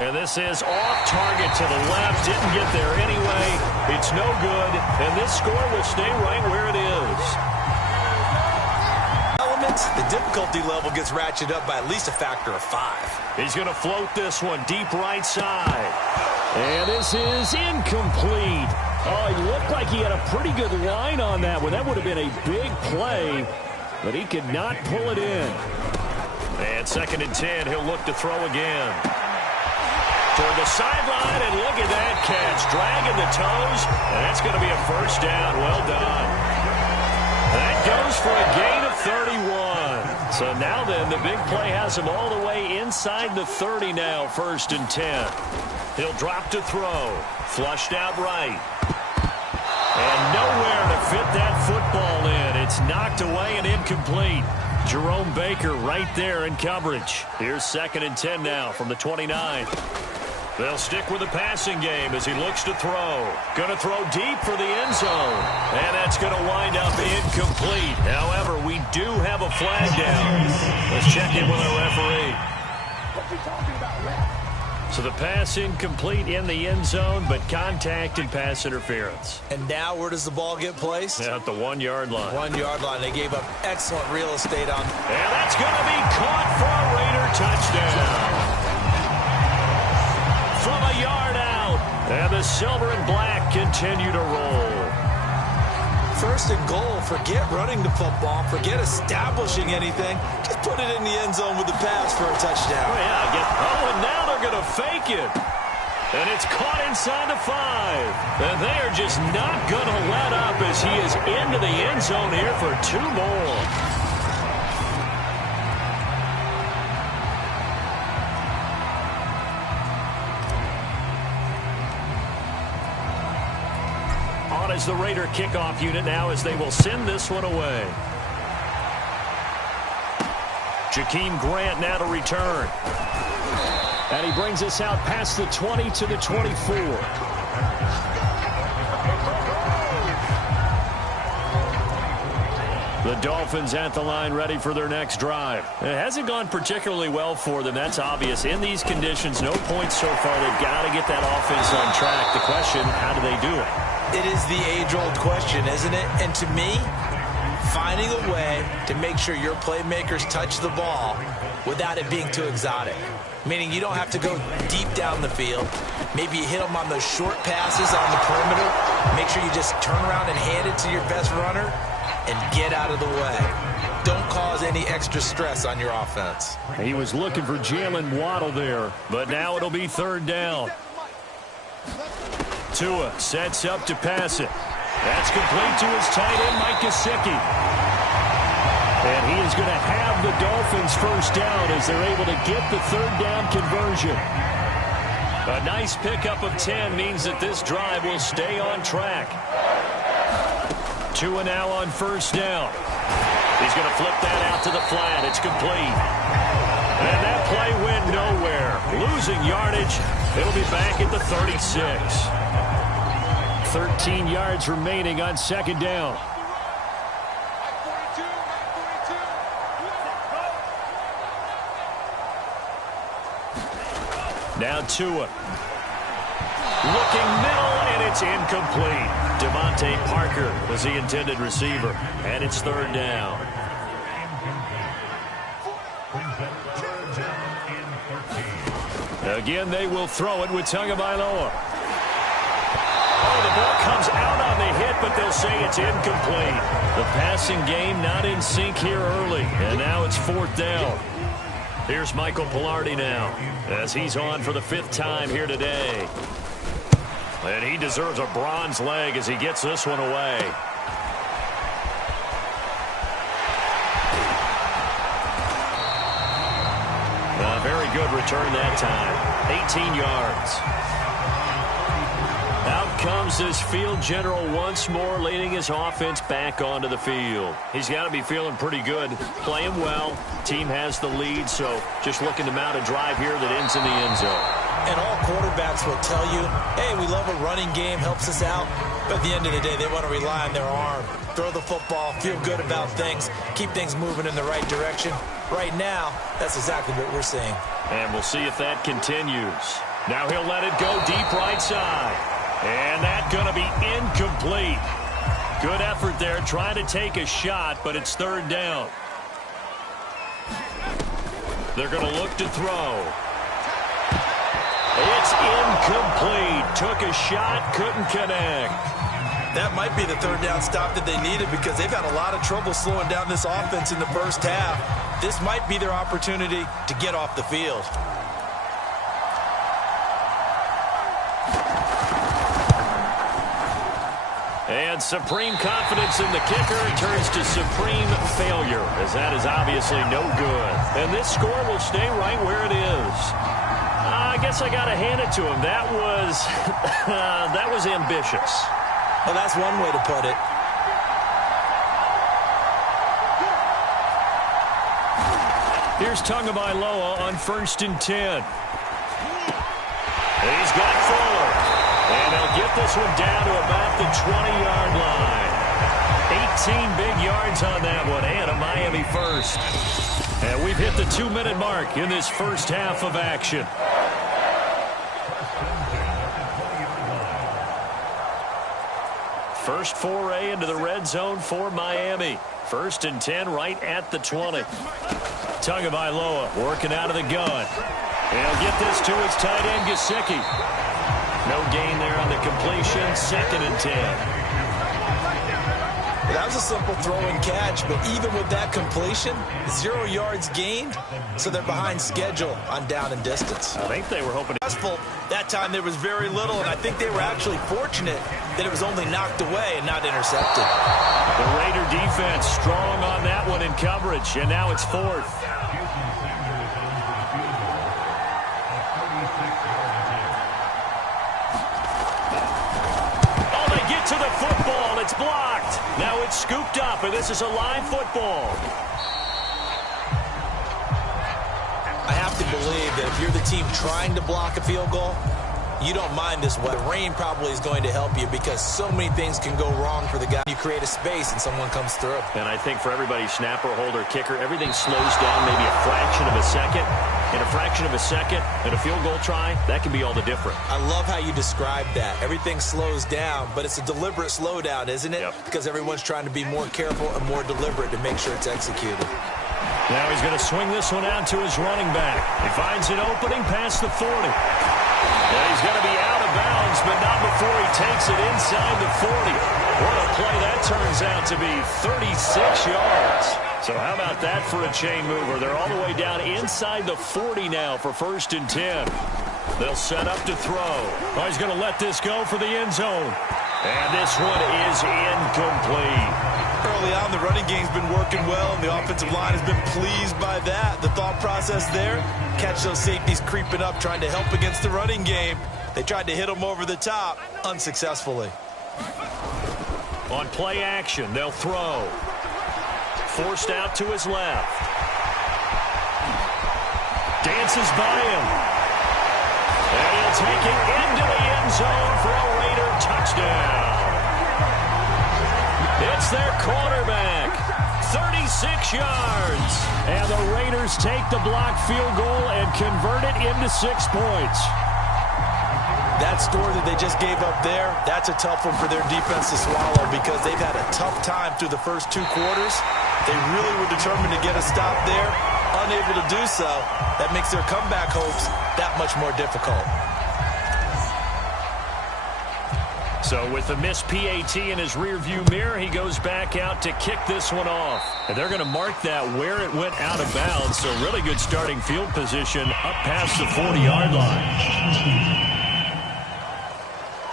And this is off target to the left. Didn't get there anyway. It's no good. And this score will stay right where it is. The difficulty level gets ratcheted up by at least a factor of 5. He's going to float this one deep right side. And this is incomplete. Oh, he looked like he had a pretty good line on that one. That would have been a big play, but he could not pull it in. And 2nd and 10, he'll look to throw again. Toward the sideline, and look at that catch. Dragging the toes, and that's going to be a first down. Well done. That goes for a gain of 31. So now then, the big play has him all the way inside the 30 now, 1st and 10. He'll drop to throw. Flushed out right. And nowhere to fit that football in. It's knocked away and incomplete. Jerome Baker right there in coverage. Here's 2nd and 10 now from the 29. They'll stick with the passing game as he looks to throw. Going to throw deep for the end zone. And that's going to wind up incomplete. However, we do have a flag down. Let's check in with our referee. What you talking about, ref? So the pass incomplete in the end zone, but contact and pass interference. And now where does the ball get placed? At the 1-yard line. 1-yard line. They gave up excellent real estate on. And that's going to be caught for a Raider touchdown. From a yard out. And the silver and black continue to roll. 1st and goal. Forget running the football. Forget establishing anything. Just put it in the end zone with the pass for a touchdown. Oh, yeah. And now they're going to fake it. And it's caught inside the 5. And they are just not going to let up as he is into the end zone here for 2 more. As the Raider kickoff unit now as they will send this one away. Jakeem Grant now to return. And he brings us out past the 20 to the 24. The Dolphins at the line ready for their next drive. It hasn't gone particularly well for them. That's obvious. In these conditions, no points so far. They've got to get that offense on track. The question, how do they do it? It is the age-old question, isn't it? And to me, finding a way to make sure your playmakers touch the ball without it being too exotic. Meaning you don't have to go deep down the field. Maybe you hit them on those short passes on the perimeter. Make sure you just turn around and hand it to your best runner and get out of the way. Don't cause any extra stress on your offense. He was looking for Jalen Waddle there, but now it'll be 3rd down. Tua sets up to pass it. That's complete to his tight end, Mike Gesicki. And he is going to have the Dolphins 1st down as they're able to get the 3rd down conversion. A nice pickup of 10 means that this drive will stay on track. Tua now on 1st down. He's going to flip that out to the flat. It's complete. And that play went nowhere. Losing yardage. It'll be back at the 36. 13 yards remaining on 2nd down. Now Tua. Looking middle, and it's incomplete. Devontae Parker was the intended receiver, and it's 3rd down. Again, they will throw it with Tagovailoa. Oh, the ball comes out on the hit, but they'll say it's incomplete. The passing game not in sync here early, and now it's 4th down. Here's Michael Pilardi now, as he's on for the 5th time here today. And he deserves a bronze leg as he gets this one away. A very good return that time. 18 yards. Out comes this field general once more, leading his offense back onto the field. He's got to be feeling pretty good, playing well. Team has the lead, so just looking to mount a drive here that ends in the end zone. And all quarterbacks will tell you, hey, we love a running game, helps us out. But at the end of the day, they want to rely on their arm. Throw the football, feel good about things, keep things moving in the right direction. Right now, that's exactly what we're seeing. And we'll see if that continues. Now he'll let it go deep right side. And that's going to be incomplete. Good effort there trying to take a shot, but it's third down. They're going to look to throw. It's incomplete. Took a shot, couldn't connect. That might be the third down stop that they needed because they've had a lot of trouble slowing down this offense in the first half. This might be their opportunity to get off the field. And supreme confidence in the kicker turns to supreme failure, as that is obviously no good. And this score will stay right where it is. I guess I got to hand it to him. That was that was ambitious. Well, that's one way to put it. Here's Tagovailoa on 1st and 10. And he's got Fuller. And they'll get this one down to about the 20-yard line. 18 big yards on that one, and a Miami first. And we've hit the 2-minute mark in this first half of action. First foray into the red zone for Miami. 1st and 10 right at the 20. Tagovailoa working out of the gun. He'll get this to his tight end, Gesicki. No gain there on the completion. 2nd and 10. That was a simple throw and catch, but even with that completion, 0 yards gained, so they're behind schedule on down and distance. I think they were hoping. That time there was very little, and I think they were actually fortunate that it was only knocked away and not intercepted. The Raider defense strong on that one in coverage, and now it's 4th. To the football, it's blocked. Now it's scooped up, and this is a live football. I have to believe that if you're the team trying to block a field goal, you don't mind this way. The rain probably is going to help you because so many things can go wrong for the guy. You create a space and someone comes through. And I think for everybody, snapper, holder, kicker, everything slows down maybe a fraction of a second. In a fraction of a second, in a field goal try, that can be all the different. I love how you described that. Everything slows down, but it's a deliberate slowdown, isn't it? Yep. Because everyone's trying to be more careful and more deliberate to make sure it's executed. Now he's going to swing this one out to his running back. He finds an opening past the 40. And he's going to be out of bounds, but not before he takes it inside the 40. What a play that turns out to be, 36 yards. So how about that for a chain mover? They're all the way down inside the 40 now for 1st and 10. They'll set up to throw. Oh, he's going to let this go for the end zone. And this one is incomplete. Early on, the running game's been working well, and the offensive line has been pleased by that. The thought process there, catch those safeties creeping up, trying to help against the running game. They tried to hit them over the top, unsuccessfully. On play action, they'll throw. Forced out to his left. Dances by him. And he'll take it into the end zone for a Raider touchdown. It's their quarterback. 36 yards. And the Raiders take the blocked field goal and convert it into 6 points. That score that they just gave up there, that's a tough one for their defense to swallow because they've had a tough time through the first 2 quarters. They really were determined to get a stop there, unable to do so. That makes their comeback hopes that much more difficult. So with the missed PAT in his rearview mirror, he goes back out to kick this one off. And they're going to mark that where it went out of bounds. So really good starting field position up past the 40-yard line.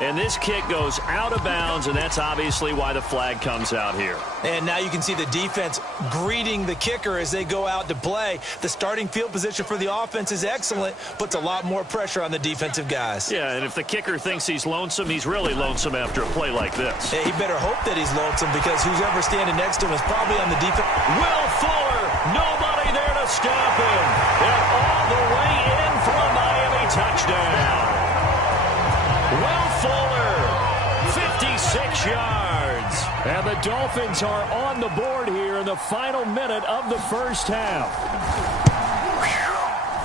And this kick goes out of bounds, and that's obviously why the flag comes out here. And now you can see the defense greeting the kicker as they go out to play. The starting field position for the offense is excellent, puts a lot more pressure on the defensive guys. Yeah, and if the kicker thinks he's lonesome, he's really lonesome after a play like this. Yeah, he better hope that he's lonesome because who's ever standing next to him is probably on the defense. Will Fuller, nobody there to stop him. And all the way in for a Miami touchdown. Will Fuller, 56 yards. And the Dolphins are on the board here in the final minute of the first half.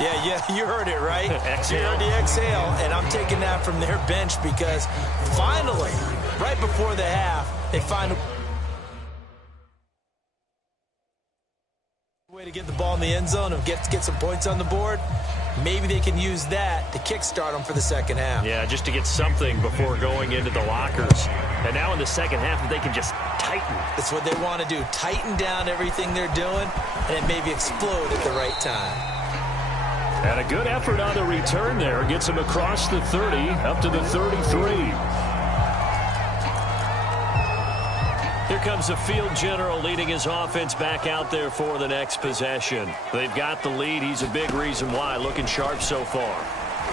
Yeah, you heard it, right? Exhale. You heard the exhale, and I'm taking that from their bench because finally, right before the half, they find a way to get the ball in the end zone and get some points on the board. Maybe they can use that to kickstart them for the second half. Yeah, just to get something before going into the lockers. And now in the second half, they can just tighten. That's what they want to do. Tighten down everything they're doing, and it maybe explode at the right time. And a good effort on the return there. Gets him across the 30, up to the 33. Here comes the field general leading his offense back out there for the next possession. They've got the lead. He's a big reason why. Looking sharp so far.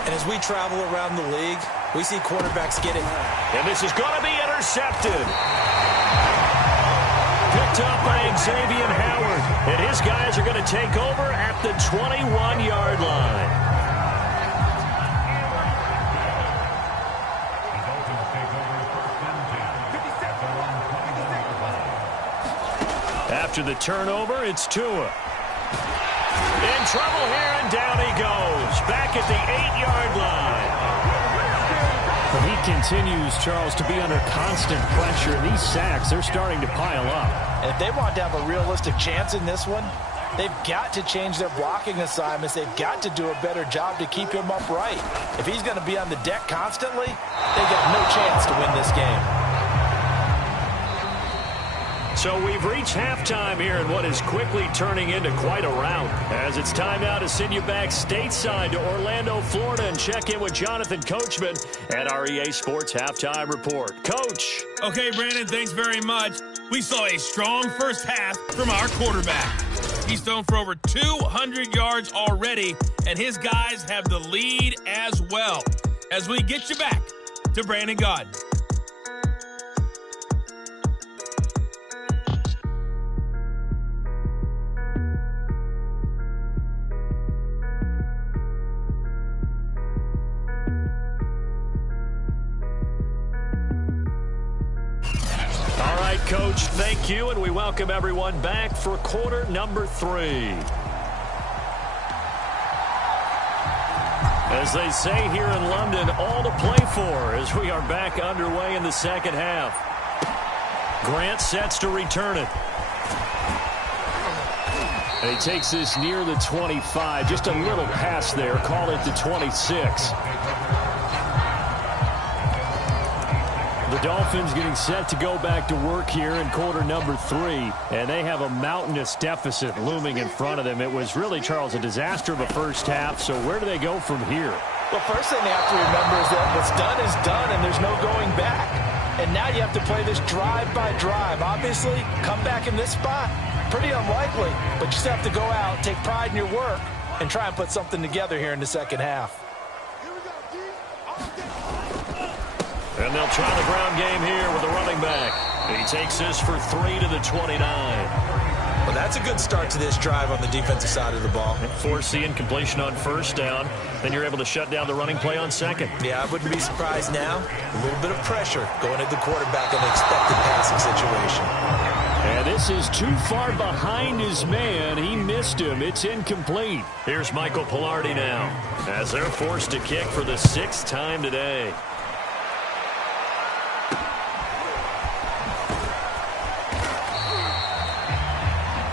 And as we travel around the league, we see quarterbacks get it. And this is going to be intercepted. Picked up by Xavier Howard. And his guys are going to take over at the 21-yard line. After the turnover, it's Tua. In trouble here, and down he goes. Back at the 8-yard line. Well, he continues, Charles, to be under constant pressure. And these sacks, they're starting to pile up. And if they want to have a realistic chance in this one, they've got to change their blocking assignments. They've got to do a better job to keep him upright. If he's going to be on the deck constantly, they got no chance to win this game. So we've reached halftime here in what is quickly turning into quite a rout. As it's time now to send you back stateside to Orlando, Florida, and check in with Jonathan Coachman at our EA Sports Halftime Report. Coach. Okay, Brandon, thanks very much. We saw a strong first half from our quarterback. He's thrown for over 200 yards already, and his guys have the lead as well. As we get you back to Brandon Gaudin. Coach, thank you, and we welcome everyone back for quarter number 3. As they say here in London, all to play for as we are back underway in the second half. Grant sets to return it. And he takes this near the 25. Just a little pass there. Call it the 26. The Dolphins getting set to go back to work here in quarter number 3, and they have a mountainous deficit looming in front of them. It was really, Charles, a disaster of a first half, so where do they go from here? Well, first thing they have to remember is that what's done is done, and there's no going back. And now you have to play this drive by drive. Obviously, come back in this spot, pretty unlikely, but you still have to go out, take pride in your work, and try and put something together here in the second half. And they'll try the ground game here with the running back. He takes this for 3 to the 29. Well, that's a good start to this drive on the defensive side of the ball. Force the incompletion on first down. Then you're able to shut down the running play on second. Yeah, I wouldn't be surprised now. A little bit of pressure going at the quarterback in an expected passing situation. And this is too far behind his man. He missed him. It's incomplete. Here's Michael Pilardi now as they're forced to kick for the 6th time today.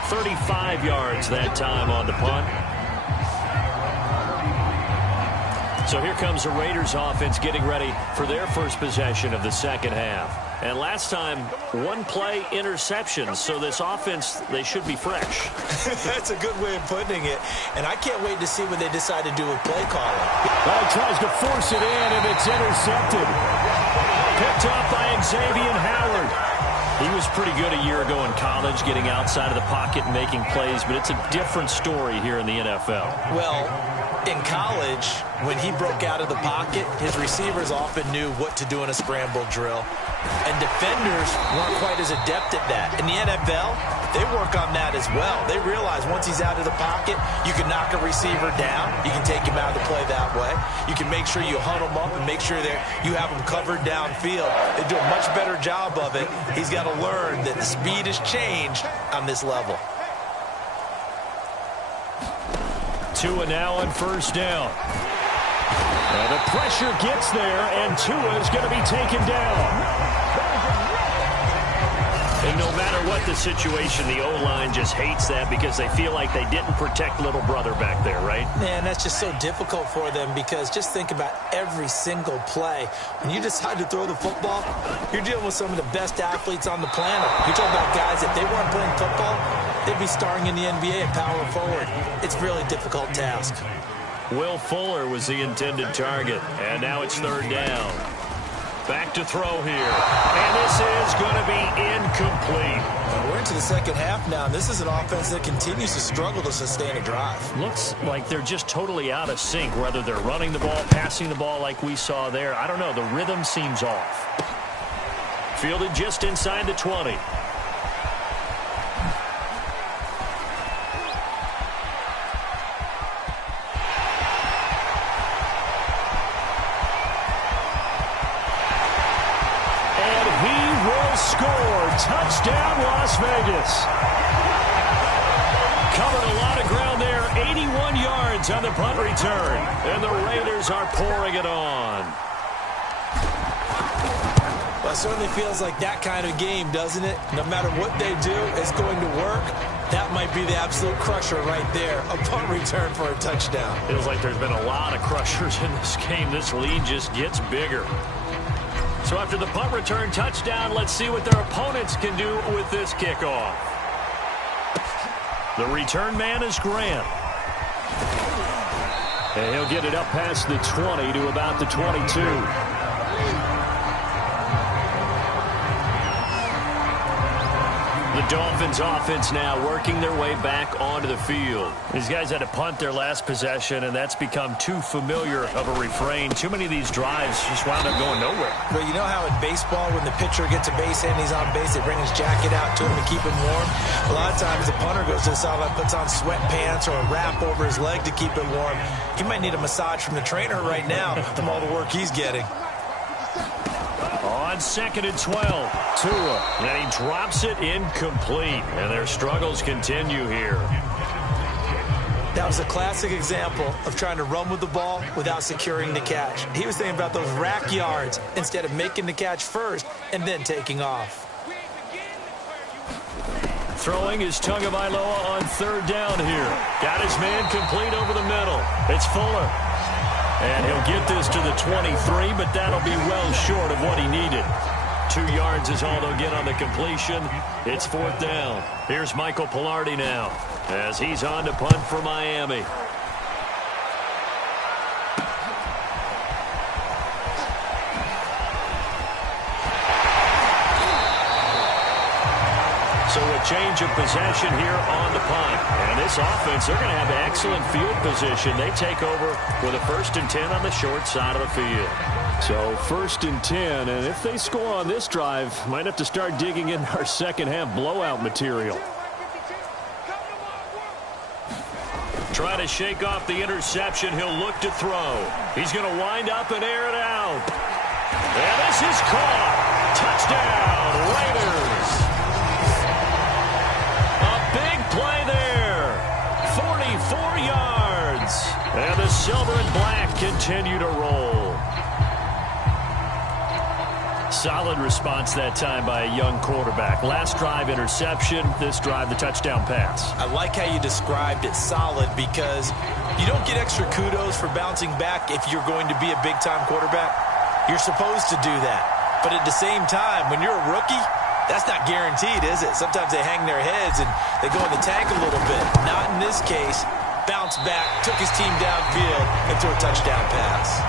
35 yards that time on the punt. So here comes the Raiders offense getting ready for their first possession of the second half. And last time, one play interception. So this offense, they should be fresh. That's a good way of putting it. And I can't wait to see when they decide to do a play calling. Well, he tries to force it in, and it's intercepted. Picked up by Xavier Howard. He was pretty good a year ago in college, getting outside of the pocket and making plays, but it's a different story here in the NFL. Well, in college, when he broke out of the pocket, his receivers often knew what to do in a scramble drill. And defenders weren't quite as adept at that. In the NFL, they work on that as well. They realize once he's out of the pocket, you can knock a receiver down. You can take him out of the play that way. You can make sure you hunt him up and make sure that you have him covered downfield. They do a much better job of it. He's got to learn that the speed has changed on this level. Tua now on first down. And the pressure gets there, and Tua is going to be taken down. And no matter what the situation, the O-line just hates that because they feel like they didn't protect little brother back there, right? Man, that's just so difficult for them because just think about every single play. When you decide to throw the football, you're dealing with some of the best athletes on the planet. You're talking about guys, if they weren't playing football, they'd be starring in the NBA at power forward. It's a really difficult task. Will Fuller was the intended target, and now it's third down. Back to throw here, and this is going to be incomplete. We're into the second half now, and this is an offense that continues to struggle to sustain a drive. Looks like they're just totally out of sync, whether they're running the ball, passing the ball like we saw there. I don't know, the rhythm seems off. Fielded just inside the 20. Touchdown, Las Vegas. Covered a lot of ground there. 81 yards on the punt return. And the Raiders are pouring it on. Well, it certainly feels like that kind of game, doesn't it? No matter what they do, it's going to work. That might be the absolute crusher right there. A punt return for a touchdown. Feels like there's been a lot of crushers in this game. This lead just gets bigger. So after the punt return touchdown, let's see what their opponents can do with this kickoff. The return man is Grant. And he'll get it up past the 20 to about the 22. The Dolphins offense now working their way back onto the field. These guys had to punt their last possession, and that's become too familiar of a refrain. Too many of these drives just wound up going nowhere. Well, you know how in baseball, when the pitcher gets a base hit and he's on base, they bring his jacket out to him to keep him warm? A lot of times the punter goes to the sideline, puts on sweatpants or a wrap over his leg to keep it warm. He might need a massage from the trainer right now from all the work he's getting. On second and 12, Tua, and he drops it incomplete, and their struggles continue here. That was a classic example of trying to run with the ball without securing the catch. He was thinking about those rack yards instead of making the catch first and then taking off. Throwing is Tagovailoa on third down here. Got his man complete over the middle. It's Fuller. And he'll get this to the 23, but that'll be well short of what he needed. 2 yards is all they'll get on the completion. It's fourth down. Here's Michael Pilardi now as he's on to punt for Miami. So a change of possession here on the punt. And this offense, they're going to have excellent field position. They take over with a 1st and 10 on the short side of the field. So 1st and 10, and if they score on this drive, might have to start digging in our second half blowout material. Try to shake off the interception. He'll look to throw. He's going to wind up and air it out. And this is caught. Touchdown, Raiders. Play there. 44 yards. And the silver and black continue to roll. Solid response that time by a young quarterback. Last drive, interception. This drive, the touchdown pass. I like how you described it, solid, because you don't get extra kudos for bouncing back if you're going to be a big-time quarterback. You're supposed to do that. But at the same time, when you're a rookie, that's not guaranteed, is it? Sometimes they hang their heads and they go in the tank a little bit. Not in this case. Bounced back, took his team downfield, and threw a touchdown pass.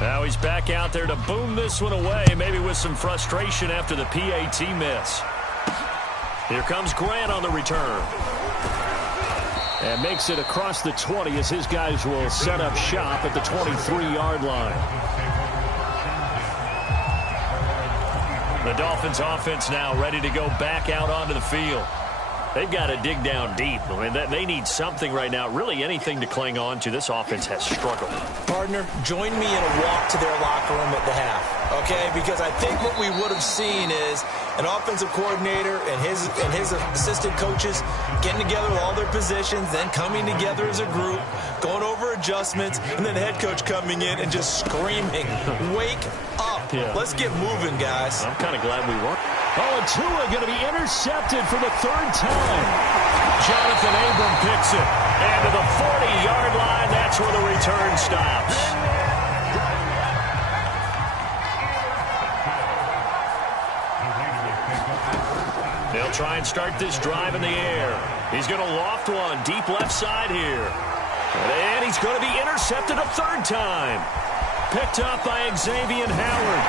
Now he's back out there to boom this one away, maybe with some frustration after the PAT miss. Here comes Grant on the return. And makes it across the 20 as his guys will set up shop at the 23-yard line. The Dolphins offense now ready to go back out onto the field. They've got to dig down deep. I mean, they need something right now, really anything to cling on to. This offense has struggled. Partner, join me in a walk to their locker room at the half, okay? Because I think what we would have seen is an offensive coordinator and his assistant coaches getting together with all their positions, then coming together as a group, going over adjustments, and then the head coach coming in and just screaming, wake up. Yeah. Let's get moving, guys. I'm kind of glad we won. Oh, and Tua going to be intercepted for the third time. Jonathan Abram picks it. And to the 40-yard line, that's where the return stops. They'll try and start this drive in the air. He's going to loft one deep left side here. And he's going to be intercepted a third time. Picked up by Xavier Howard.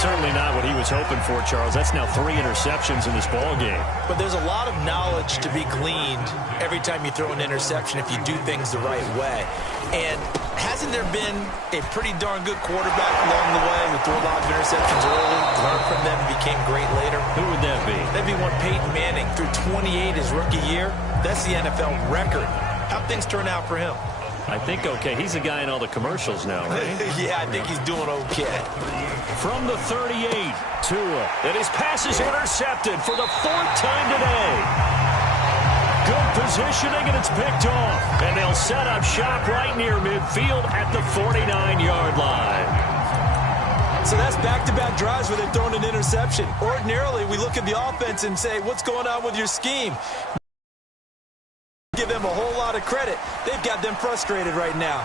Certainly not what he was hoping for, Charles. That's now 3 interceptions in this ball game. But there's a lot of knowledge to be gleaned every time you throw an interception if you do things the right way. And hasn't there been a pretty darn good quarterback along the way who threw a lot of interceptions early, learned from them, and became great later? Who would that be? That'd be one Peyton Manning threw 28 his rookie year. That's the NFL record. How'd things turn out for him? I think okay. He's the guy in all the commercials now, right? Yeah, I think he's doing okay. From the 38, Tua. And his pass is intercepted for the 4th time today. Good positioning, and it's picked off. And they'll set up shop right near midfield at the 49-yard line. So that's back-to-back drives where they've thrown an interception. Ordinarily, we look at the offense and say, what's going on with your scheme? Give them a whole lot of credit. They've got them frustrated right now.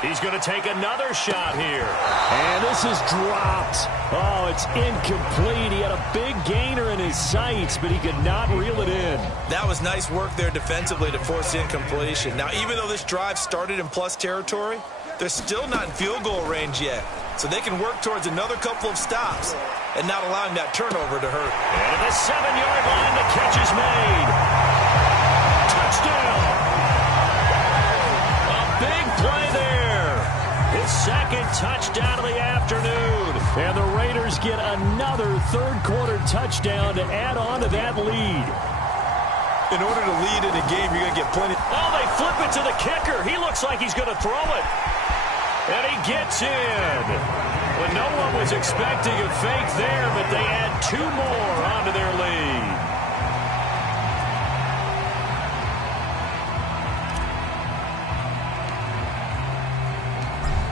He's going to take another shot here. And this is dropped. Oh, it's incomplete. He had a big gainer in his sights, but he could not reel it in. That was nice work there defensively to force incompletion. Now, even though this drive started in plus territory, they're still not in field goal range yet. So they can work towards another couple of stops and not allowing that turnover to hurt. And at the 7-yard line, the catch is made. Touchdown. A big play there. His second touchdown of the afternoon. And the Raiders get another third-quarter touchdown to add on to that lead. In order to lead in a game, you're going to get plenty. Oh, they flip it to the kicker. He looks like he's going to throw it. And he gets in. But no one was expecting a fake there, but they add 2 more onto their lead.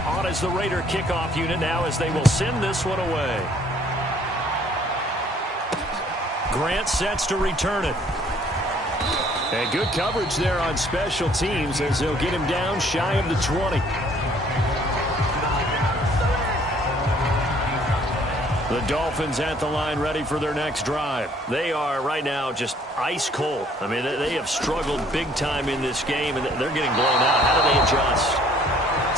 On as the Raider kickoff unit now as they will send this one away. Grant sets to return it. And good coverage there on special teams as they'll get him down shy of the 20. The Dolphins at the line ready for their next drive. They are right now just ice cold. I mean, they have struggled big time in this game, and they're getting blown out. How do they adjust?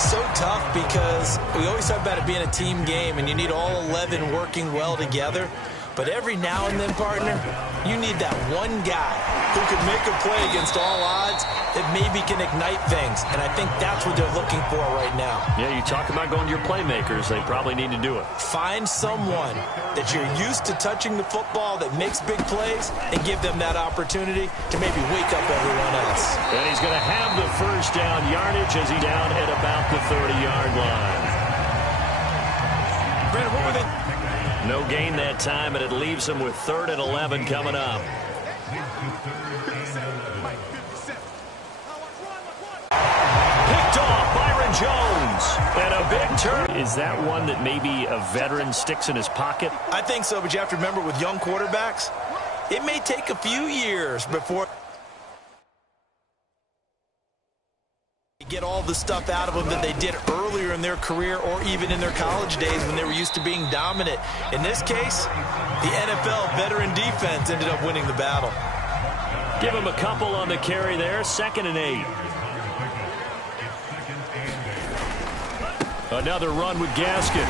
So tough because we always talk about it being a team game, and you need all 11 working well together. But every now and then, partner, you need that one guy who can make a play against all odds that maybe can ignite things. And I think that's what they're looking for right now. Yeah, you talk about going to your playmakers. They probably need to do it. Find someone that you're used to touching the football that makes big plays and give them that opportunity to maybe wake up everyone else. And he's going to have the first down yardage as he's down at about the 30-yard line. Brandon, what were they? No gain that time, and it leaves them with 3rd and 11 coming up. Picked off, Byron Jones. And a big turn. Is that one that maybe a veteran sticks in his pocket? I think so, but you have to remember with young quarterbacks, it may take a few years before get all the stuff out of them that they did earlier in their career or even in their college days when they were used to being dominant. In this case, the NFL veteran defense ended up winning the battle. Give him a couple on the carry there, 2nd and 8. Another run with Gaskin.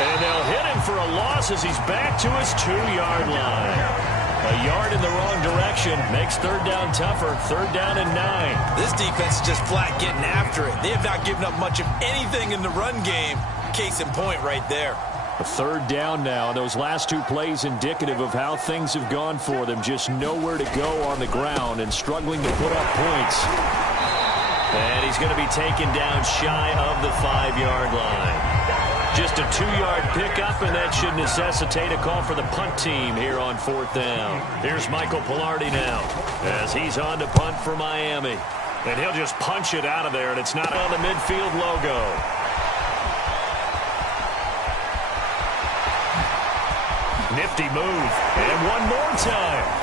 And they'll hit him for a loss as he's back to his 2-yard line. A yard in the wrong direction makes 3rd down tougher. 3rd down and 9. This defense is just flat getting after it. They have not given up much of anything in the run game. Case in point right there. A third down now. Those last two plays indicative of how things have gone for them. Just nowhere to go on the ground and struggling to put up points. And he's going to be taken down shy of the 5-yard line. Just a 2-yard pickup, and that should necessitate a call for the punt team here on 4th down. Here's Michael Pilardi now as he's on to punt for Miami. And he'll just punch it out of there, and it's not on the midfield logo. Nifty move. And one more time.